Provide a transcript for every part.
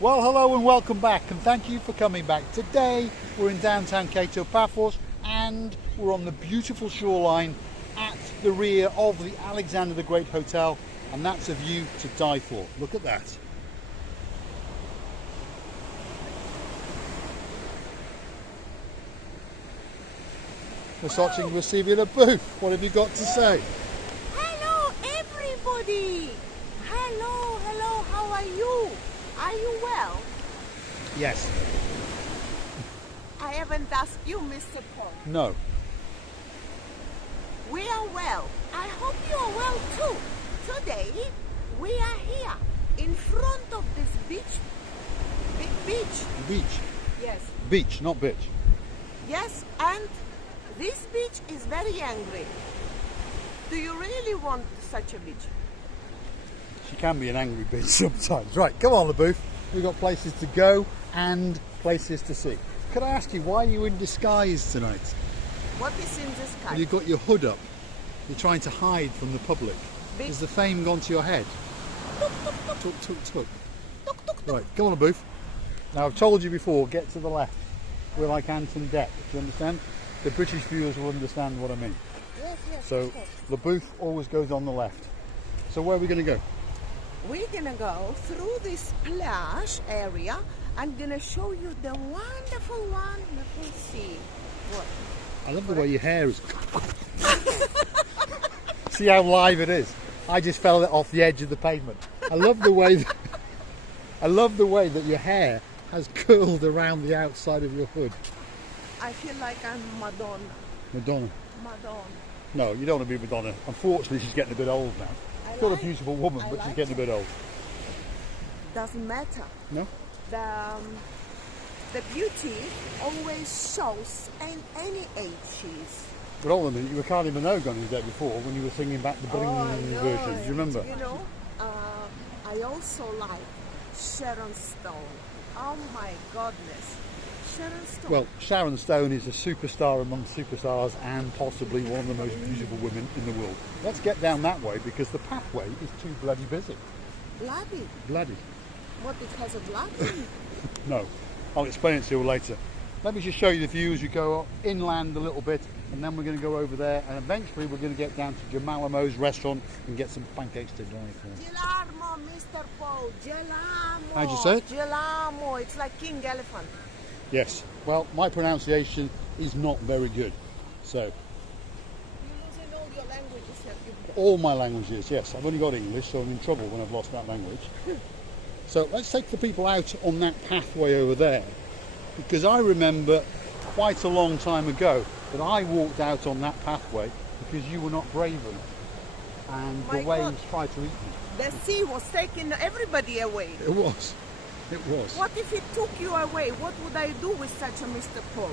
Well, hello and welcome back, and thank you for coming back. Today we're in downtown Kato Paphos and we're on the beautiful shoreline at the rear of the Alexander the Great Hotel, and that's a view to die for. Look at that. We're watching Kato Paphos. What have you got to say? Hello everybody! Hello, how are you? Are you well? Yes. I haven't asked you, Mr. Paul. No. We are well. I hope you are well too. Today, we are here in front of this beach. Big beach. Beach. Yes. Beach, not bitch. Yes, and this beach is very angry. Do you really want such a beach? She can be an angry bitch sometimes. Right, come on, LaBouffe. We've got places to go and places to see. Could I ask you, why are you in disguise tonight? What is in this sky? You've got your hood up. You're trying to hide from the public. Has the fame gone to your head? Tuk, tuk, tuk. Right, come on, LaBouffe. Now, I've told you before, get to the left. We're like ant and deck, do you understand? The British viewers will understand what I mean. Yes. So, LaBouffe always goes on the left. So where are we going to go? We're gonna go through this splash area. I'm gonna show you the wonderful sea. What? I love the way your hair is. See how live it is. I just fell off the edge of the pavement. I love the way that your hair has curled around the outside of your hood. I feel like I'm Madonna. Madonna. No, you don't want to be Madonna. Unfortunately, she's getting a bit old now. Still a beautiful woman, but she's getting a bit old. Doesn't matter. No? The beauty always shows in any age she is. But hold on a minute, you were Kylie Minogue on his day before when you were singing back the Bling version. Do you remember? You know, I also like Sharon Stone. Oh my goodness. Sharon Stone. Well, Sharon Stone is a superstar among superstars and possibly one of the most beautiful women in the world. Let's get down that way because the pathway is too bloody busy. Bloody? Bloody. What, because of bloody? No, I'll explain it to you later. Let me just show you the view as you go inland a little bit, and then we're going to go over there, and eventually we're going to get down to Gemalamo's restaurant and get some pancakes to die for. Gelamo, Mr. Paul. Gelamo. How'd you say it? Gelamo. It's like King Elephant. Yes. Well, my pronunciation is not very good. So. You're losing all your languages, have you? All my languages, yes. I've only got English, so I'm in trouble when I've lost that language. So let's take the people out on that pathway over there, because I remember quite a long time ago that I walked out on that pathway because you were not brave enough, and the waves tried to eat me. The sea was taking everybody away. It was. It was. What if it took you away? What would I do with such a Mr. Paul?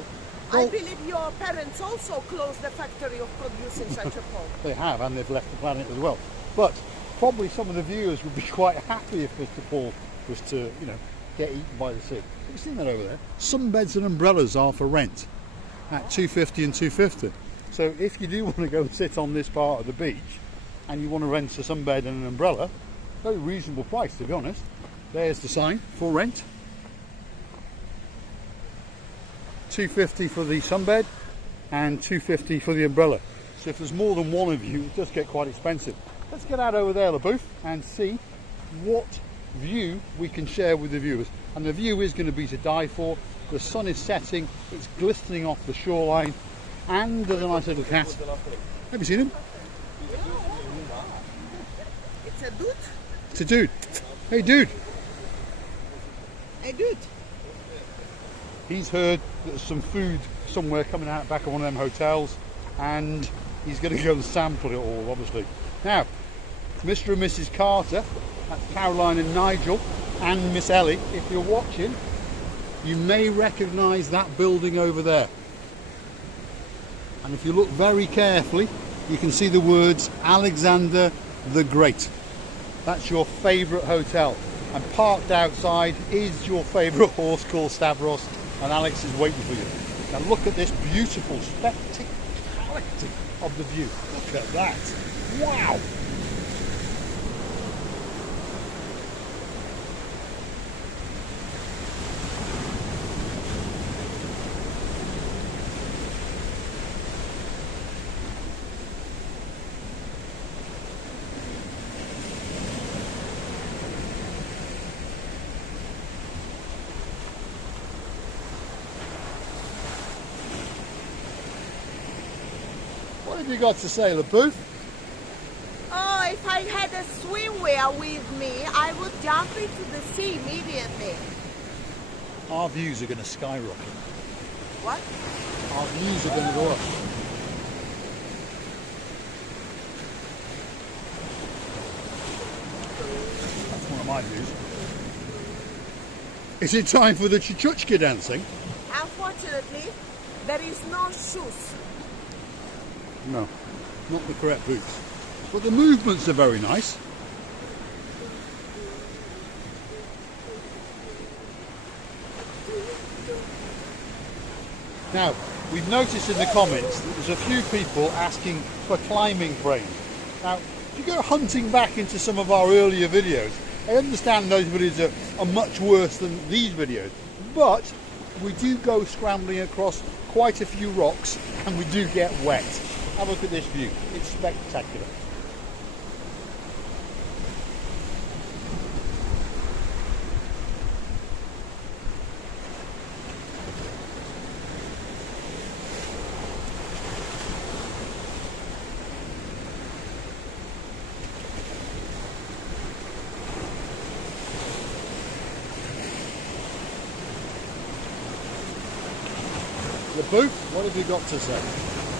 Well, I believe your parents also closed the factory of producing such a Paul. They have, and they've left the planet as well. But probably some of the viewers would be quite happy if Mr. Paul was to, get eaten by the sea. Have you seen that over there? Sunbeds and umbrellas are for rent at $2.50 and $2.50. So if you do want to go and sit on this part of the beach and you want to rent a sunbed and an umbrella, very reasonable price, to be honest. There's the sign, for rent. $2.50 for the sunbed and $2.50 for the umbrella. So if there's more than one of you, it does get quite expensive. Let's get out over there, LaBouffe, and see what view we can share with the viewers. And the view is going to be to die for. The sun is setting, it's glistening off the shoreline, and there's a nice little cat. Have you seen him? It's a dude? It's a dude. Hey dude. A dude. He's heard that there's some food somewhere coming out back of one of them hotels, and he's going to go and sample it all, obviously. Now, Mr. and Mrs. Carter, that's Caroline and Nigel, and Miss Ellie, if you're watching, you may recognise that building over there. And if you look very carefully, you can see the words Alexander the Great. That's your favourite hotel. And parked outside is your favourite horse called Stavros, and Alex is waiting for you. Now look at this beautiful spectacularity of the view. Look at that. Wow! What have you got to say, LaBooth? Oh, if I had a swimwear with me, I would jump into the sea immediately. Our views are going to skyrocket. What? Our views are going to go up. That's one of my views. Is it time for the chuchuchka dancing? Unfortunately, there is no shoes. No, not the correct boots. But the movements are very nice. Now, we've noticed in the comments that there's a few people asking for climbing frames. Now, if you go hunting back into some of our earlier videos, I understand those videos are much worse than these videos, but we do go scrambling across quite a few rocks and we do get wet. Have a look at this view, it's spectacular. LaBooth, what have you got to say?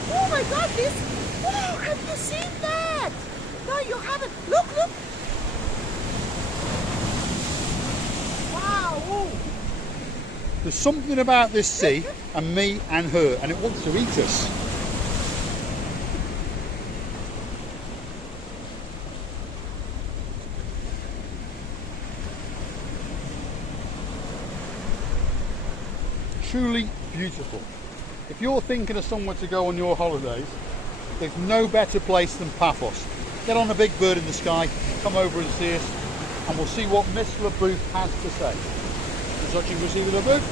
Oh my God, this! Oh, have you seen that? No, you haven't. Look, look! Wow! Ooh. There's something about this sea and me and her, and it wants to eat us. Truly beautiful. If you're thinking of somewhere to go on your holidays, there's no better place than Paphos. Get on a big bird in the sky, come over and see us, and we'll see what Miss LaBooth has to say. Is what you can see with LaBooth?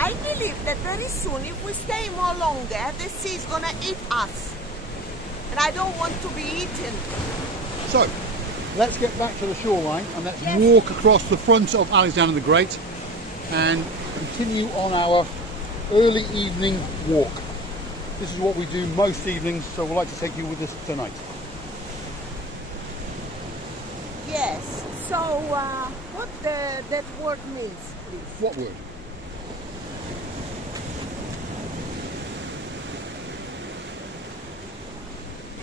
I believe that very soon, if we stay more longer, the sea is gonna eat us. And I don't want to be eaten. So, let's get back to the shoreline and let's walk across the front of Alexander the Great and continue on our early evening walk. This is what we do most evenings, so we'd like to take you with us tonight. Yes. So, what that word means, please? What word?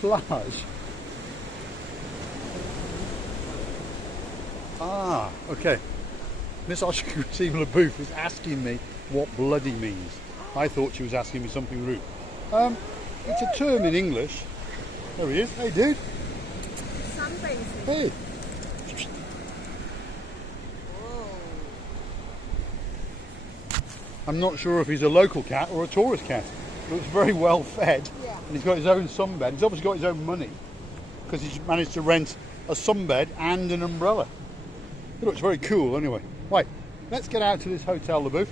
Plage. Ah, okay. Miss Oshkosh LaBooth is asking me what bloody means. I thought she was asking me something rude. It's a term in English. There he is. Hey, dude. Sunbathing. Hey. Oh. I'm not sure if he's a local cat or a tourist cat. Looks very well fed. Yeah. And he's got his own sunbed. He's obviously got his own money because he's managed to rent a sunbed and an umbrella. It looks very cool anyway. Right, let's get out to this hotel, LaBooth.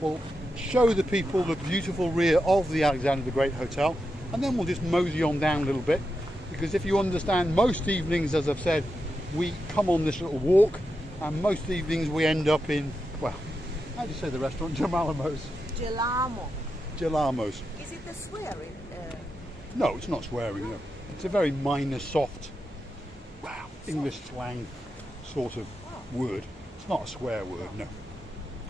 We'll show the people the beautiful rear of the Alexander the Great Hotel, and then we'll just mosey on down a little bit, because if you understand, most evenings, as I've said, we come on this little walk, and most evenings we end up in, well, how do you say the restaurant? Gelamos. Gelamos. Is it a swearing? No, it's not swearing, no. It's a very minor, soft, English slang sort of word. It's not a swear word, no.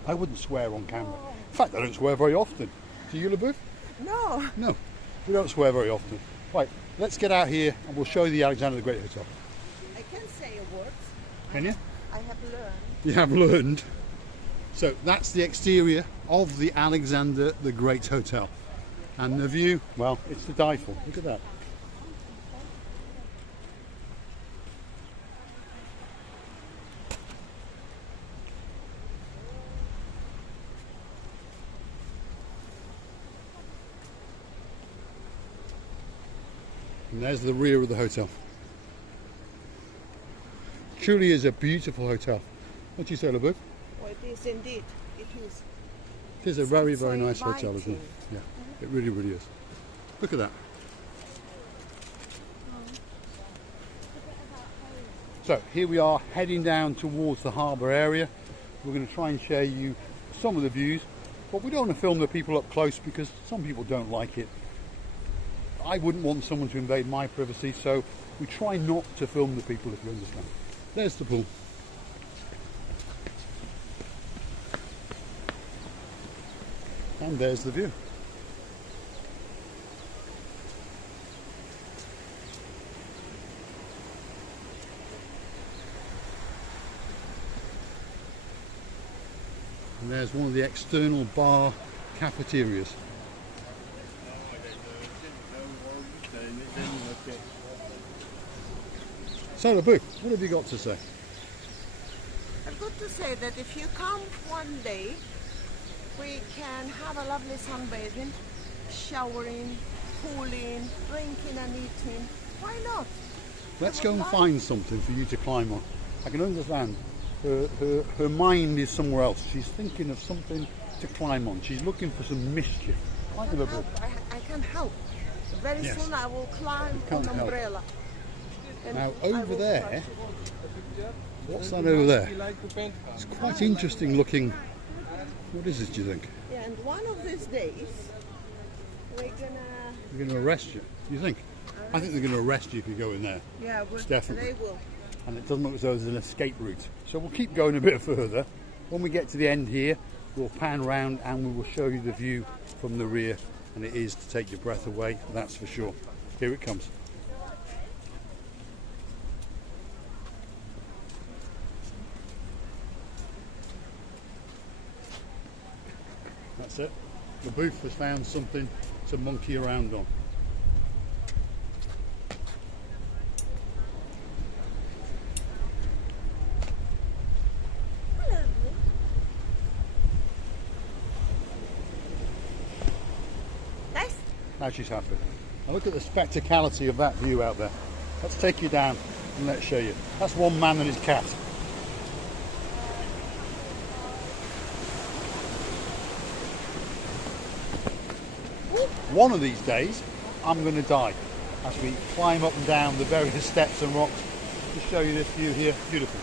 I wouldn't swear on camera. In fact, I don't swear very often. Do you, LaBooth? No. No, we don't swear very often. Right, let's get out here and we'll show you the Alexander the Great Hotel. I can say a word. Can you? I have learned. You have learned. So that's the exterior of the Alexander the Great Hotel. And the view, well, it's to die for. Look at that. And there's the rear of the hotel. Truly is a beautiful hotel. What do you say, LaBooth? Oh, it is indeed. It is. It is a very, It's very so nice hotel, isn't it? inviting. Yeah, it really, really is. Look at that. So here we are heading down towards the harbour area. We're going to try and share you some of the views, but we don't want to film the people up close because some people don't like it I wouldn't want someone to invade my privacy, so we try not to film the people, if you understand. There's the pool. And there's the view. And there's one of the external bar cafeterias. So, Boo, what have you got to say? I've got to say that if you come one day, we can have a lovely sunbathing, showering, pooling, drinking and eating. Why not? Let's go and find something for you to climb on. I can understand. Her mind is somewhere else. She's thinking of something to climb on. She's looking for some mischief. I can help. Very soon I will climb an umbrella. Now over there, what's that over there? It's quite interesting looking. What is it, do you think? Yeah, and one of these days we're going to arrest you. You think? I think they're going to arrest you if you go in there. Yeah, definitely. They will. And it doesn't look as though there's an escape route. So we'll keep going a bit further. When we get to the end here, we'll pan round and we will show you the view from the rear. And it is to take your breath away, that's for sure. Here it comes. That's it. The booth has found something to monkey around on. Now she's happy. Now look at the spectacality of that view out there. Let's take you down and let's show you. That's one man and his cat. One of these days, I'm going to die as we climb up and down the various steps and rocks to show you this view here. Beautiful.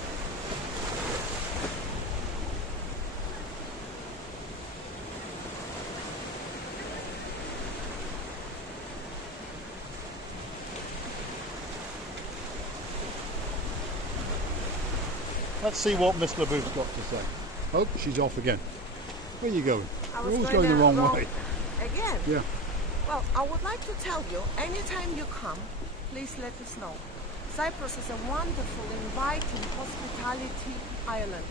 Let's see what Miss LaBouffe's got to say. Oh, she's off again. Where are you going? You're always going the wrong way. Again? Yeah. Well, I would like to tell you, anytime you come, please let us know. Cyprus is a wonderful, inviting hospitality island.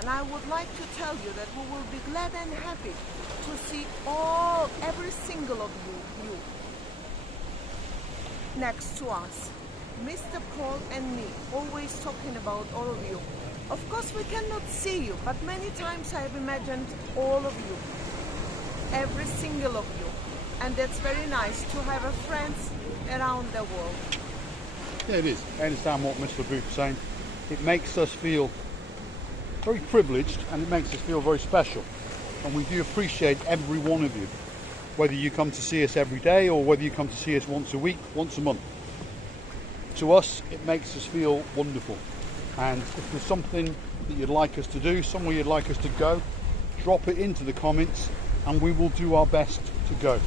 And I would like to tell you that we will be glad and happy to see every single of you next to us. Mr. Paul and me, always talking about all of you. Of course we cannot see you, but many times I have imagined all of you. Every single of you. And that's very nice to have friends around the world. Yeah, it is. I understand what Mr. LaBouffe is saying. It makes us feel very privileged and it makes us feel very special. And we do appreciate every one of you. Whether you come to see us every day or whether you come to see us once a week, once a month. To us, it makes us feel wonderful. And if there's something that you'd like us to do, somewhere you'd like us to go, drop it into the comments and we will do our best to go.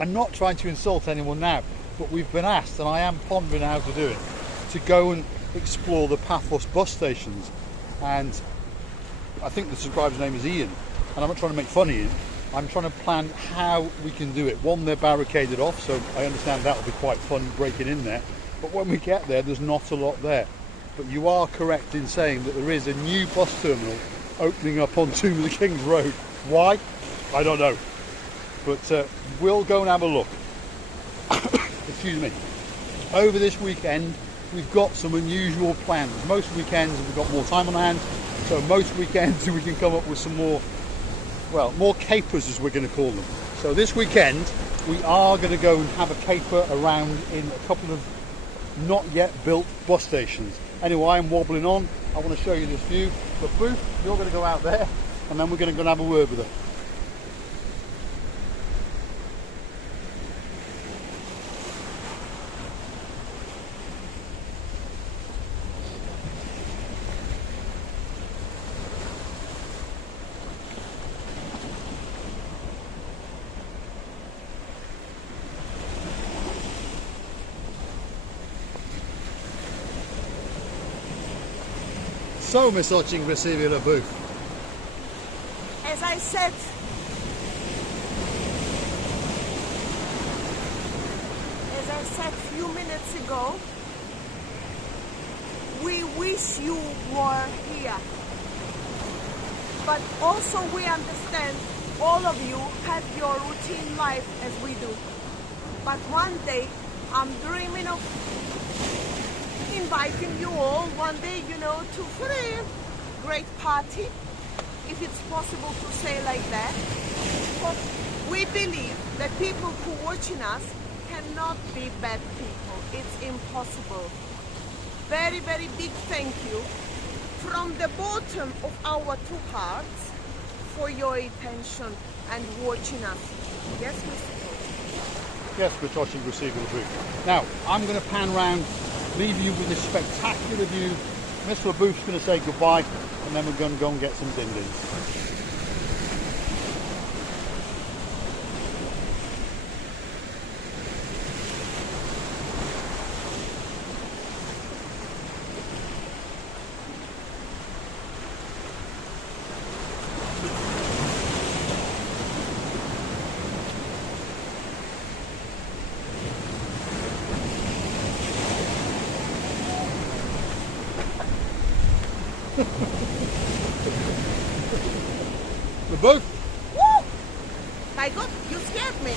I'm not trying to insult anyone now, but we've been asked, and I am pondering how to do it, to go and explore the Paphos bus stations. And I think the subscriber's name is Ian, and I'm not trying to make fun of Ian. I'm trying to plan how we can do it. One, they're barricaded off, so I understand that'll be quite fun breaking in there. But when we get there, there's not a lot there. But you are correct in saying that there is a new bus terminal opening up on Tomb of the Kings Road. Why? I don't know. But we'll go and have a look. Excuse me. Over this weekend, we've got some unusual plans. Most weekends we've got more time on hand, so most weekends we can come up with some more, well, more capers as we're going to call them. So this weekend we are going to go and have a caper around in a couple of not yet built bus stations. Anyway, I'm wobbling on. I want to show you this view. But Boo, you're going to go out there and then we're going to go and have a word with her. So my очень красивая любовь. As I said, few minutes ago, we wish you were here. But also we understand all of you have your routine life as we do. But one day I'm dreaming of inviting you all one day, you know, to for a great party, if it's possible to say like that. But we believe that people who are watching us cannot be bad people. It's impossible. Very, very big thank you from the bottom of our two hearts for your attention and watching us. Yes, Mr. Coach? Yes, we're touching receiving the booth. Now, I'm going to pan round, leave you with this spectacular view. Mr. LaBouf's going to say goodbye, and then we're going to go and get some din-dins. LaBouf? Woo! My God, you scared me.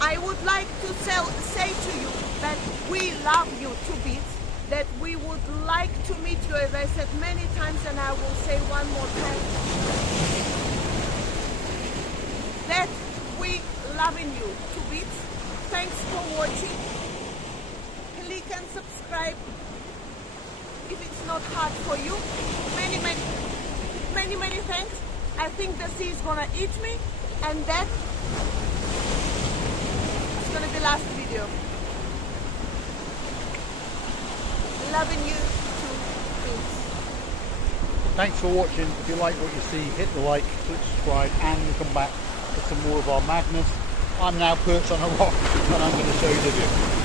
I would like to say to you that we love you to bits, that we would like to meet you, as I said many times, and I will say one more time, that we loving you to bits. Thanks for watching. Click and subscribe if it's not hard for you. Many thanks. I think the sea is gonna eat me, and that is gonna be last video. Loving you too. Thanks for watching. If you like what you see, hit the like, click subscribe, and come back for some more of our madness. I'm now perched on a rock, and I'm going to show you the view.